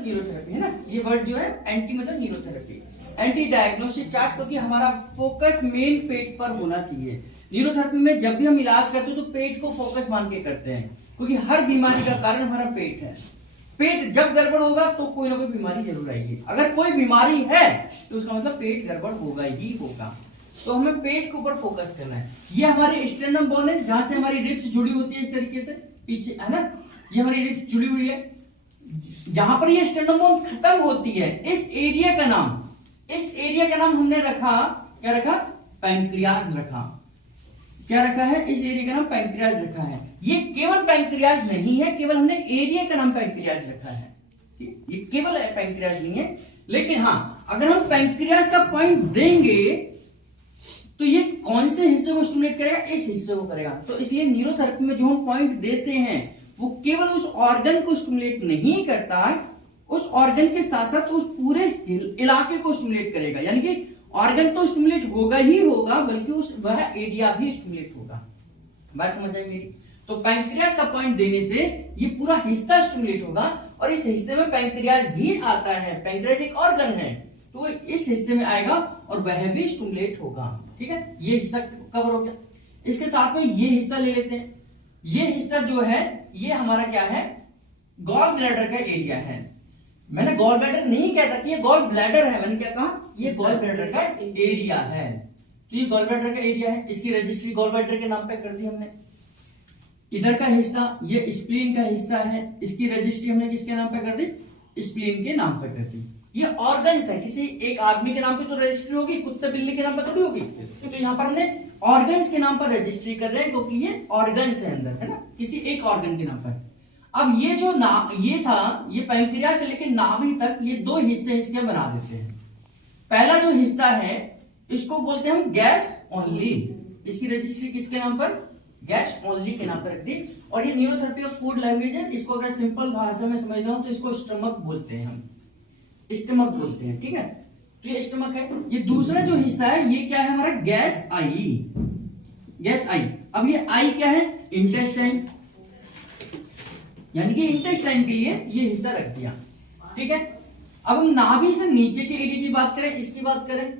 Neurotherapy है ना, ये वर्ड जो है एंटी मतलब न्यूरोथेरेपी, एंटी डायग्नोस्टिक चार्ट, क्योंकि हमारा फोकस मेन पेट पर होना चाहिए। न्यूरोथेरेपी में जब भी हम इलाज करते हैं तो पेट को फोकस मान के करते हैं, क्योंकि हर बीमारी का कारण हमारा पेट है। पेट जब गड़बड़ होगा तो कोई ना कोई बीमारी जरूर आएगी। अगर कोई बीमारी है तो उसका मतलब पेट गड़बड़ होगा ही होगा। तो हमें पेट के ऊपर फोकस करना है। ये हमारे स्टेर्नम बोन है, जहां से हमारी रिब्स जुड़ी होती है, इस तरीके से पीछे है ना, ये हमारी रिब्स जुड़ी हुई है। जहां पर ये स्टेर्नम बोन खत्म होती है, इस एरिया का नाम हमने रखा, क्या रखा? पैंक्रियाज रखा। क्या रखा है? इस एरिया का नाम पैंक्रियाज रखा है। ये केवल पैंक्रियाज नहीं है, केवल हमने एरिया का नाम पैंक्रियाज रखा है। ये केवल पैंक्रियाज नहीं है, लेकिन हाँ, अगर हम पैंक्रियाज का पॉइंट देंगे तो ये कौन से हिस्से को स्टिमुलेट करेगा? इस हिस्से को करेगा। तो इसलिए न्यूरोथेरेपी में जो हम पॉइंट देते हैं वो केवल उस ऑर्गन को स्टिमुलेट नहीं करता, उस ऑर्गन के साथ साथ उस पूरे इलाके को स्टिमुलेट करेगा। यानी कि ऑर्गन तो स्टिमुलेट होगा ही होगा, बल्कि वह एरिया भी स्टिमुलेट होगा। बात समझ आई मेरी? तो पैंक्रियाज का पॉइंट देने से ये पूरा हिस्सा स्टिमुलेट होगा, और इस हिस्से में पैंक्रियाज भी आता है। पैंक्रियाज एक ऑर्गन है, तो इस हिस्से में आएगा और वह भी स्टिमुलेट होगा। ठीक है, ये हिस्सा कवर हो गया। इसके साथ में ये हिस्सा ले लेते हैं। ये हिस्सा जो है ये हमारा क्या है? गॉल ब्लैडर का एरिया है। मैंने गॉल ब्लैडर नहीं कहता कि ये गॉल ब्लैडर है, मैंने क्या कहा? ये गॉल ब्लैडर का एरिया है। तो ये गॉल ब्लैडर का एरिया है, इसकी रजिस्ट्री गॉल ब्लैडर के नाम पे कर दी हमने। इधर का हिस्सा ये स्प्लीन का हिस्सा है, इसकी रजिस्ट्री हमने किसके नाम पे कर दी? स्प्लीन के नाम पे कर दी। ये ऑर्गन्स है, किसी एक आदमी के नाम पे तो रजिस्ट्री होगी, कुत्ते बिल्ली के नाम पे थोड़ी होगी। तो यहाँ पर हमने ऑर्गन्स के नाम पर रजिस्ट्री कर रहे हैं, क्योंकि ये ऑर्गन्स है अंदर, है ना, किसी एक ऑर्गन के नाम पर। अब ये जो ये था, ये पैंक्रियाज से लेकर नाभि तक ये दो हिस्से इसके बना देते हैं। पहला जो हिस्सा है इसको बोलते हैं हम गैस ओनली। इसकी रजिस्ट्री किसके नाम पर? गैस ओनली के नाम पर रख दी। और ये न्यूरोथेरेपी का कोड लैंग्वेज है। इसको अगर सिंपल भाषा में समझना हो तो इसको स्टमक बोलते हैं, हम स्टमक बोलते हैं। ठीक है, तो ये स्टमक है। ये दूसरा जो हिस्सा है ये क्या है? हमारा गैस आई, गैस आई। अब ये आई क्या है? इंटेस्टाइन, यानी कि इंटेस्टाइन के लिए ये हिस्सा रख दिया। ठीक है, अब हम नाभि से नीचे के एरिया की बात करें, इसकी बात करें,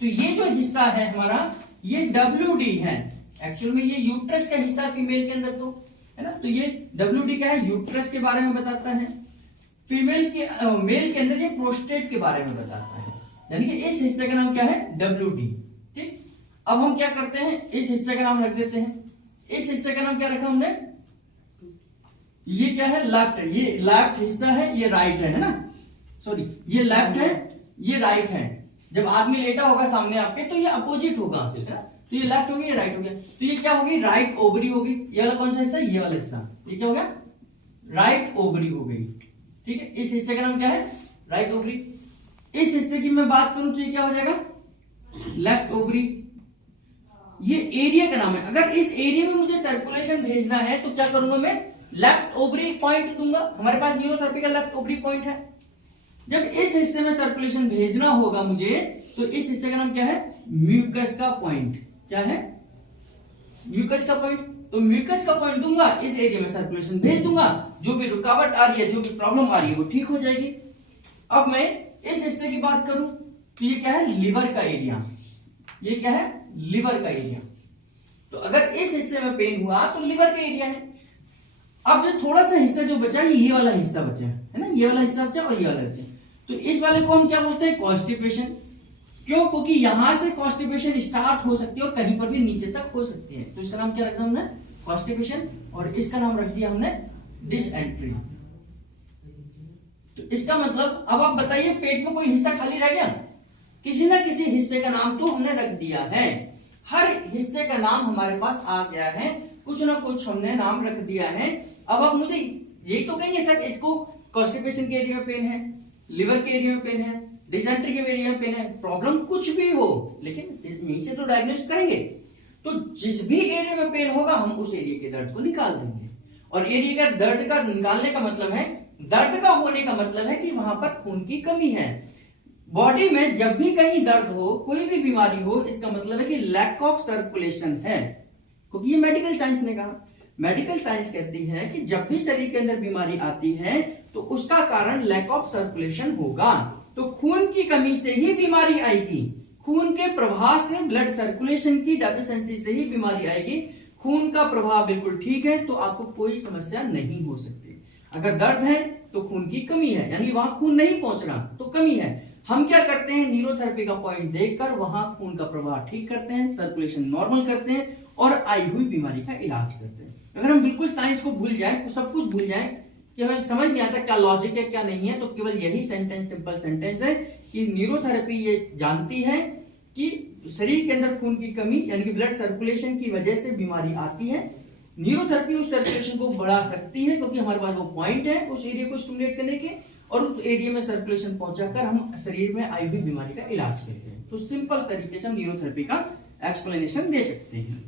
तो ये जो हिस्सा है हमारा ये WD है। एक्चुअल में ये यूट्रस का हिस्सा फीमेल के अंदर, तो है ना, तो ये WD क्या है? यूट्रस के बारे में बताता है। फीमेल के मेल के अंदर ये प्रोस्टेट के बारे में बताता है। यानी कि इस हिस्से का नाम क्या है? WD। ठीक, अब हम क्या करते हैं? इस हिस्से का नाम रख देते हैं। इस हिस्से का नाम क्या रखा हमने? ये क्या है? लेफ्ट है। ये लेफ्ट हिस्सा है, ये राइट है ना, सॉरी, ये लेफ्ट है, ये राइट है। जब आदमी लेटा होगा सामने आपके तो ये अपोजिट होगा, तो ये लेफ्ट हो गया, ये राइट हो गया। तो ये क्या होगी? राइट ओवरी होगी। ये वाला कौन सा हिस्सा? ये वाला हिस्सा। ये क्या हो गया? राइट ओवरी हो गई। ठीक है, इस हिस्से का नाम क्या है? Right ovary. इस हिस्से की मैं बात करूं तो ये क्या हो जाएगा? Left ovary. ये एरिया का नाम है। अगर इस एरिया में मुझे सर्कुलेशन भेजना है तो क्या करूंगा मैं? लेफ्ट ओवरी पॉइंट दूंगा। हमारे पास न्यूरोथेरेपी का लेफ्ट ओवरी पॉइंट है। जब इस हिस्से में सर्कुलेशन भेजना होगा मुझे, तो इस हिस्से का नाम क्या है? म्यूकस का पॉइंट। क्या है? म्यूकस का पॉइंट। तो म्यूकस का पॉइंट दूंगा, इस एरिया में सर्कुलेशन भेज दूंगा, जो भी रुकावट आ रही है, जो भी प्रॉब्लम आ रही है वो ठीक हो जाएगी। अब मैं इस हिस्से की बात करूं तो ये क्या है? लिवर का एरिया। ये क्या है? लिवर का एरिया। तो अगर इस हिस्से में पेन हुआ तो लिवर का एरिया है। अब जो थोड़ा सा हिस्सा जो बचा है, ये वाला हिस्सा बचा है ना, ये वाला हिस्सा बचा और ये वाला बचा, तो इस वाले को हम क्या बोलते हैं? कॉन्स्टिपेशन। क्यों? क्योंकि यहां से कॉन्स्टिपेशन स्टार्ट हो सकती है और कहीं पर भी नीचे तक हो सकती है। तो इसका नाम क्या रखा हमने? कॉन्स्टिपेशन। और इसका नाम रख दिया हमने डिसएंट्री। तो इसका मतलब अब आप बताइए, पेट में कोई हिस्सा खाली रह गया? किसी ना किसी हिस्से का नाम तो हमने रख दिया है। हर हिस्से का नाम हमारे पास आ गया है, कुछ ना कुछ हमने नाम रख दिया है। अब आप मुझे यही तो कहेंगे सर, इसको कॉन्स्टिपेशन के एरिया में पेन है, लिवर के एरिया में पेन है, डिसेंट्री के एरिया में पेन है, प्रॉब्लम कुछ भी हो, लेकिन यहीं से तो डायग्नोस करेंगे। तो जिस भी एरिया में पेन होगा हम उस एरिया के दर्द को निकाल देंगे। और एरिया का दर्द का निकालने का मतलब है, दर्द का होने का मतलब है कि वहां पर खून की कमी है। बॉडी में जब भी कहीं दर्द हो, कोई भी बीमारी हो, इसका मतलब है कि लैक ऑफ सर्कुलेशन है। क्योंकि ये मेडिकल साइंस ने कहा, मेडिकल साइंस कहती है कि जब भी शरीर के अंदर बीमारी आती है तो तो उसका कारण लैक ऑफ सर्कुलेशन होगा। तो खून की कमी से ही बीमारी आएगी, खून के प्रवाह से, ब्लड सर्कुलेशन की डेफिशिएंसी से ही बीमारी आएगी। खून का प्रवाह बिल्कुल ठीक है तो आपको कोई समस्या नहीं हो सकती। अगर दर्द है तो खून की कमी है, यानी वहां खून नहीं पहुंच रहा तो कमी है। हम क्या करते हैं, न्यूरोथेरेपी का पॉइंट देखकर वहां खून का प्रवाह ठीक करते हैं, सर्कुलेशन नॉर्मल करते हैं और आई हुई बीमारी का इलाज करते हैं। अगर हम बिल्कुल साइंस को भूल जाएं, तो सब कुछ भूल जाएं कि हमें समझ नहीं आता क्या लॉजिक है क्या नहीं है, तो केवल यही सेंटेंस, सिंपल सेंटेंस है कि न्यूरोथेरेपी ये जानती है कि शरीर के अंदर खून की कमी यानी कि ब्लड सर्कुलेशन की वजह से बीमारी आती है। न्यूरोथेरेपी उस सर्कुलेशन को बढ़ा सकती है क्योंकि हमारे पास वो पॉइंट है उस एरिया को स्टिमुलेट करने के, और उस एरिया में सर्कुलेशन पहुंचाकर हम शरीर में आई हुई बीमारी का इलाज करते हैं। तो सिंपल तरीके से हम न्यूरोथेरेपी का एक्सप्लेनेशन दे सकते हैं।